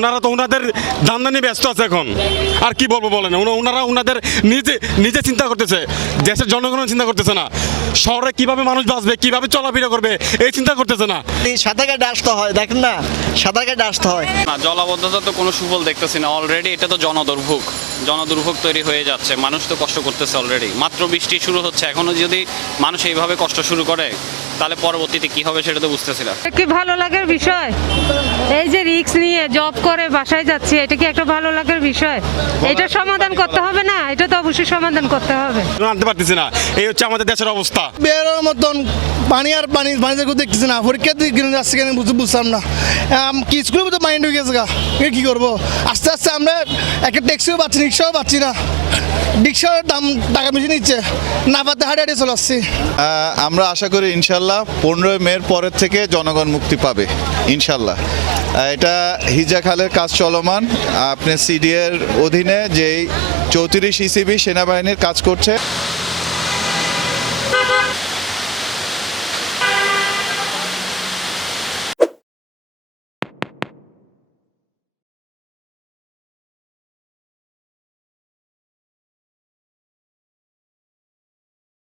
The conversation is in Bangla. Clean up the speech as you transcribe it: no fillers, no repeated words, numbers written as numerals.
ওনারা তো ওনাদের ধান্দা নিয়ে ব্যস্ত আছে এখন। আর কি বলবো বলেন, ওনারা ওনাদের নিজে নিজে চিন্তা করতেছে, দেশের জনগণ চিন্তা করতেছে না। শহরে কিভাবে মানুষ বাঁচবে, কিভাবে চলাফেরা করবে, এই চিন্তা করতেছে না। সাঁতার কাটে আসতে হয়, দেখেন না, সাঁতার কাটে আসতে হয় না, জলাবদ্ধতা তো কোনো সুফল দেখতেছি না। অলরেডি এটা তো জনদুর্ভোগ তৈরি হয়ে যাচ্ছে। মানুষ তো কষ্ট করতেছে অলরেডি। মাত্র বৃষ্টি শুরু হচ্ছে, এখনো যদি মানুষ এইভাবে কষ্ট শুরু করে তাহলে পরবর্তীতে কি হবে সেটা তো বুঝতেছি না। কি ভালো লাগার বিষয়, এই যে রিস্ক নিয়ে জব করে বাসায় যাচ্ছে, এটা কি একটা ভালো লাগার বিষয়? এটা সমাধান করতে হবে না? এটা তো অবশ্যই সমাধান করতে হবে। আনতে পারতেছি না, এই হচ্ছে আমাদের দেশের অবস্থা। বেরোর মতন পানি আর পানি পানিতে দেখতেছি না, পরীক্ষা দিকে যাচ্ছে কেন বুঝলাম না। কি স্কুলের মতো মাইন্ড হয়ে গেছে গা, কি করবো? আস্তে আস্তে আমরা একটা ট্যাক্সিও পাচ্ছি, রিক্সাও পাচ্ছি না। রিক্সার দাম টাকা বেশি নিচ্ছে, না পাতে হাঁটে হাঁটে চলে আসছি। আমরা আশা করি ইনশাল্লাহ 15 মের পরের থেকে জনগণ মুক্তি পাবে ইনশাল্লাহ। এটা হিজা খালের কাজ চলমান। আপনি সিডিএর অধীনে যেই 34 ইসিবি সেনাবাহিনীর কাজ করছে।